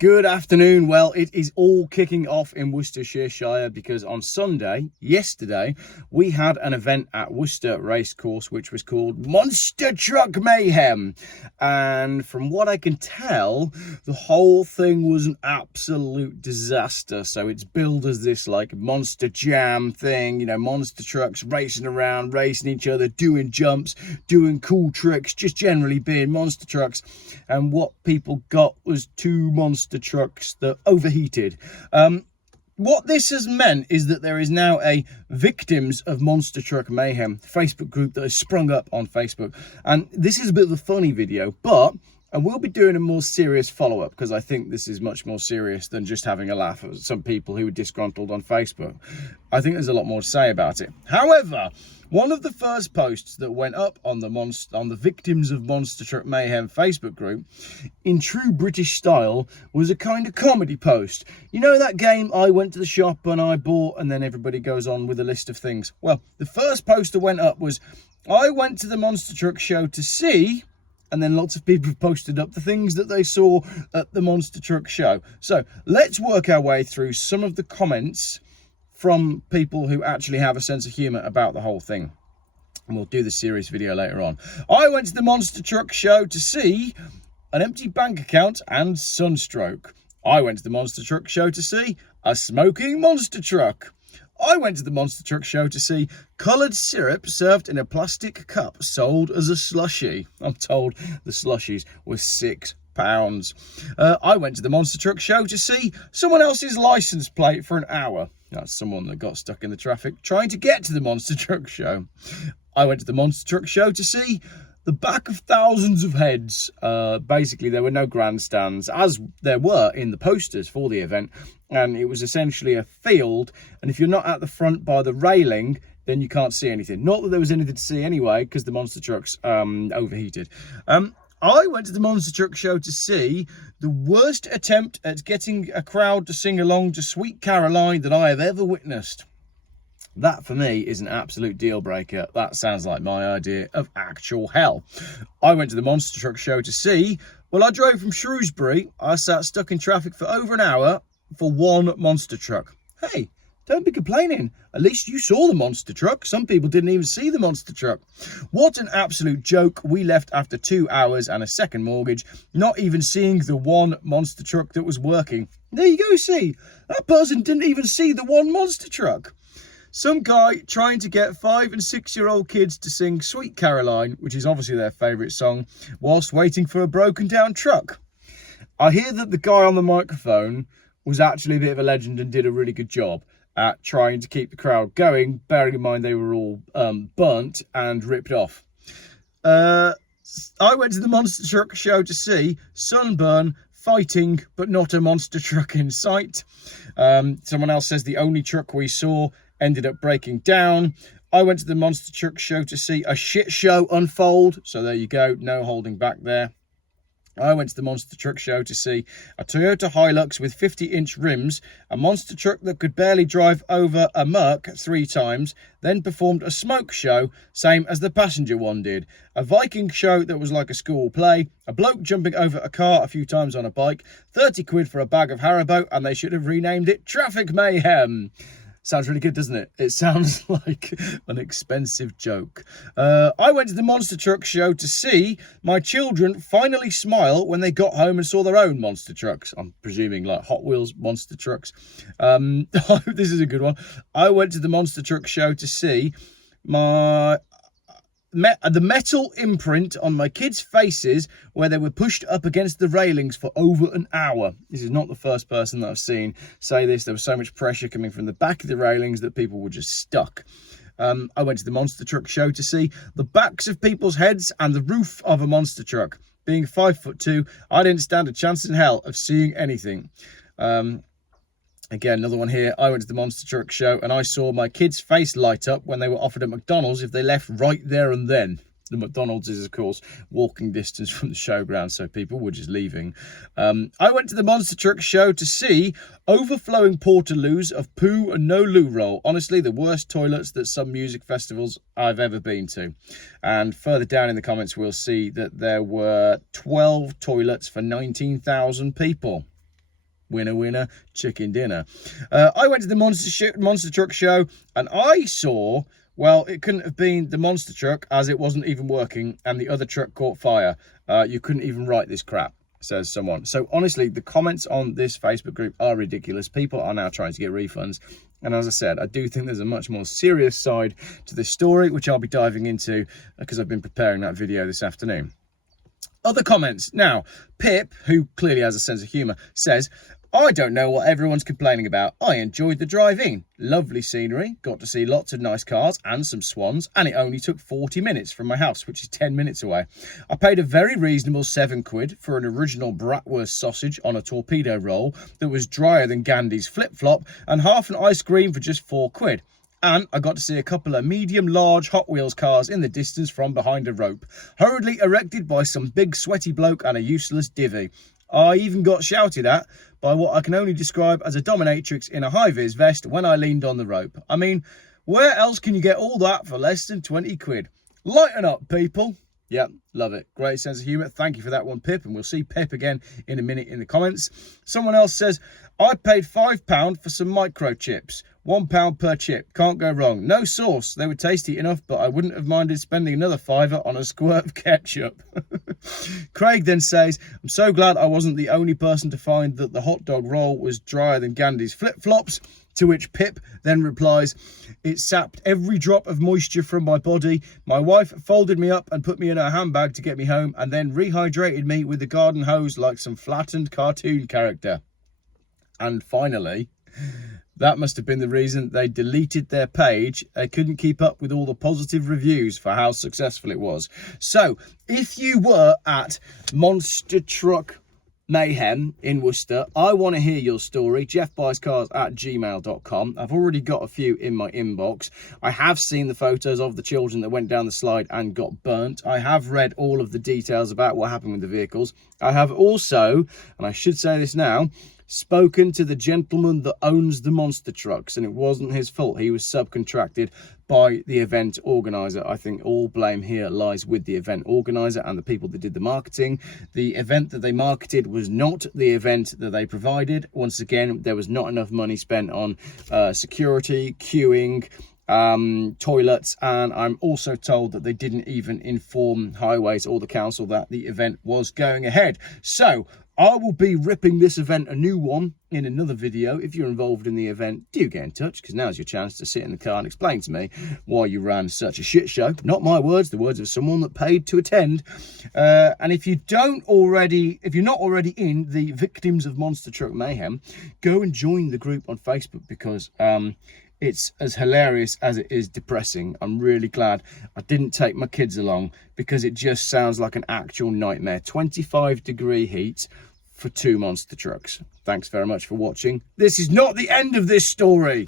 Good afternoon. Well, it is all kicking off in Worcestershire because on Sunday, yesterday, we had an event at Worcester Racecourse which was called Monster Truck Mayhem. And from what I can tell, the whole thing was an absolute disaster. So it's billed as this like monster jam thing, you know, monster trucks racing around, racing each other, doing jumps, doing cool tricks, just generally being monster trucks. And what people got was two monster trucks that overheated. What this has meant is that there is now a Victims of Monster Truck Mayhem Facebook group that has sprung up on Facebook. And this is a bit of a funny video, but I will be doing a more serious follow-up because I think this is much more serious than just having a laugh at some people who were disgruntled on Facebook. I think there's a lot more to say about it. However, one of the first posts that went up on the Victims of Monster Truck Mayhem Facebook group, in true British style, was a kind of comedy post. You know that game I went to the shop and I bought, and then everybody goes on with a list of things? Well, the first post that went up was, I went to the Monster Truck show to see, and then lots of people have posted up the things that they saw at the Monster Truck show. So let's work our way through some of the comments from people who actually have a sense of humour about the whole thing. And we'll do the serious video later on. I went to the Monster Truck show to see an empty bank account and sunstroke. I went to the Monster Truck show to see a smoking monster truck. I went to the Monster Truck show to see coloured syrup served in a plastic cup sold as a slushie. I'm told the slushies were £6. I went to the Monster Truck show to see someone else's licence plate for an hour. That's someone that got stuck in the traffic trying to get to the Monster Truck show. I went to the Monster Truck show to see the back of thousands of heads. Basically, there were no grandstands, as there were in the posters for the event, and it was essentially a field, and if you're not at the front by the railing, then you can't see anything. Not that there was anything to see anyway, because the monster trucks overheated. I went to the Monster Truck show to see the worst attempt at getting a crowd to sing along to Sweet Caroline that I have ever witnessed. That, for me, is an absolute deal breaker. That sounds like my idea of actual hell. I went to the Monster Truck show to see, well, I drove from Shrewsbury. I sat stuck in traffic for over an hour for one monster truck. Hey, don't be complaining. At least you saw the monster truck. Some people didn't even see the monster truck. What an absolute joke. We left after 2 hours and a second mortgage, not even seeing the one monster truck that was working. There you go, see. That person didn't even see the one monster truck. Some guy trying to get 5 and 6 year old kids to sing Sweet Caroline, which is obviously their favourite song, whilst waiting for a broken down truck. I hear that the guy on the microphone was actually a bit of a legend and did a really good job at trying to keep the crowd going, bearing in mind they were all burnt and ripped off. I went to the Monster Truck show to see sunburn, fighting, but not a monster truck in sight. Someone else says the only truck we saw ended up breaking down. I went to the Monster Truck show to see a shit show unfold. So there you go, no holding back there. I went to the Monster Truck show to see a Toyota Hilux with 50-inch rims, a monster truck that could barely drive over a Merc 3 times, then performed a smoke show, same as the passenger one did, a Viking show that was like a school play, a bloke jumping over a car a few times on a bike, 30 quid for a bag of Haribo, and they should have renamed it Traffic Mayhem. Sounds really good, doesn't it? It sounds like an expensive joke. I went to the Monster Truck show to see my children finally smile when they got home and saw their own monster trucks. I'm presuming like Hot Wheels monster trucks. This is a good one. I went to the Monster Truck show to see the metal imprint on my kids' faces where they were pushed up against the railings for over an hour. This is not the first person that I've seen say this. There was so much pressure coming from the back of the railings that people were just stuck. I went to the Monster Truck show to see the backs of people's heads and the roof of a monster truck. Being 5'2", I didn't stand a chance in hell of seeing anything. Again, another one here. I went to the Monster Truck show and I saw my kid's face light up when they were offered at McDonald's if they left right there and then. The McDonald's is, of course, walking distance from the showground, so people were just leaving. I went to the Monster Truck show to see overflowing portaloos of poo and no loo roll. Honestly, the worst toilets that some music festivals I've ever been to. And further down in the comments, we'll see that there were 12 toilets for 19,000 people. Winner, winner, chicken dinner. I went to the monster truck show and I saw, well, it couldn't have been the monster truck as it wasn't even working and the other truck caught fire. You couldn't even write this crap, says someone. So honestly, the comments on this Facebook group are ridiculous. People are now trying to get refunds. And as I said, I do think there's a much more serious side to this story, which I'll be diving into because I've been preparing that video this afternoon. Other comments. Now, Pip, who clearly has a sense of humour, says, I don't know what everyone's complaining about. I enjoyed the drive-in. Lovely scenery, got to see lots of nice cars and some swans, and it only took 40 minutes from my house, which is 10 minutes away. I paid a very reasonable £7 for an original bratwurst sausage on a torpedo roll that was drier than Gandhi's flip-flop, and half an ice cream for just £4. And I got to see a couple of medium-large Hot Wheels cars in the distance from behind a rope, hurriedly erected by some big sweaty bloke and a useless divvy. I even got shouted at by what I can only describe as a dominatrix in a high-vis vest when I leaned on the rope. I mean, where else can you get all that for less than £20? Lighten up, people. Yep, love it. Great sense of humour. Thank you for that one, Pip. And we'll see Pip again in a minute in the comments. Someone else says, I paid £5 for some microchips. £1 per chip. Can't go wrong. No sauce. They were tasty enough, but I wouldn't have minded spending another £5 on a squirt of ketchup. Craig then says, I'm so glad I wasn't the only person to find that the hot dog roll was drier than Gandhi's flip-flops. To which Pip then replies, it sapped every drop of moisture from my body. My wife folded me up and put me in her handbag to get me home and then rehydrated me with the garden hose like some flattened cartoon character. And finally, that must have been the reason they deleted their page. They couldn't keep up with all the positive reviews for how successful it was. So if you were at Monster Truck Mayhem in Worcester, I want to hear your story. geoffbuyscars@gmail.com. I've already got a few in my inbox. I have seen the photos of the children that went down the slide and got burnt. I have read all of the details about what happened with the vehicles. I have also, and I should say this now, spoken to the gentleman that owns the monster trucks, and it wasn't his fault. He was subcontracted by the event organizer. I think all blame here lies with the event organizer and the people that did the marketing. The event that they marketed was not the event that they provided. Once again, there was not enough money spent on security, queuing, toilets, and I'm also told that they didn't even inform Highways or the council that the event was going ahead. So I will be ripping this event a new one in another video. If you're involved in the event, do get in touch, because now's your chance to sit in the car and explain to me why you ran such a shit show. Not my words, the words of someone that paid to attend. And if you're not already in the Victims of Monster Truck Mayhem, go and join the group on Facebook, because it's as hilarious as it is depressing. I'm really glad I didn't take my kids along, because it just sounds like an actual nightmare. 25-degree heat for 2 monster trucks. Thanks very much for watching. This is not the end of this story.